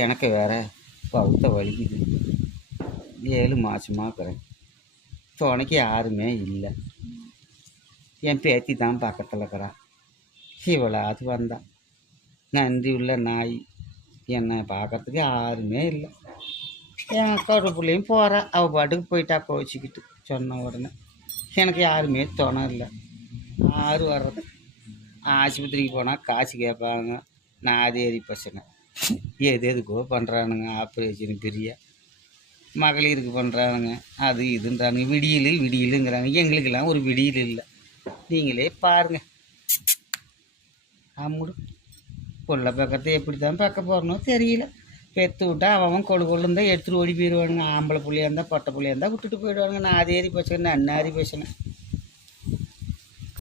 எனக்கு வேற பௌத்த வலிக்குது. 7 மாதமாக இருக்கிறேன். துணைக்கு யாருமே இல்லை. என் பேத்தி தான் பக்கத்தில் இருக்கிறா. இவளாவது வந்தா. நன்றி உள்ள நாய். என்னை பார்க்கறதுக்கு யாருமே இல்லை. என் அக்கா பிள்ளையும் போகிறா. அவள் பாட்டுக்கு போயிட்டா கோச்சிக்கிட்டு. சொன்ன உடனே எனக்கு யாருமே துணை இல்லை. யார் வர்றது? ஆஸ்பத்திரிக்கு போனால் காசு கேட்பாங்க. நாதேரி பசங்க எதுக்கோ பண்ணுறானுங்க. ஆப்ரேஷன் பெரிய மகளிருக்கு பண்ணுறானுங்க. அது இதுன்றானுங்க. விடியலுங்கிறாங்க. எங்களுக்கெல்லாம் ஒரு விடியல் இல்லை. நீங்களே பாருங்கள். ஆமுடு புள்ள பக்கத்தை எப்படி தான் பார்க்க போகிறனோ தெரியல. பெற்று விட்டா அவன் கொழுந்து இருந்தால் எடுத்துகிட்டு ஓடி போயிடுவானுங்க. ஆம்பளை புள்ளையாக இருந்தால் பொட்டை புள்ளையாக இருந்தால் விட்டுட்டு போயிடுவானுங்க. நான் அதேரி பசங்க அன்னாரி பசங்க.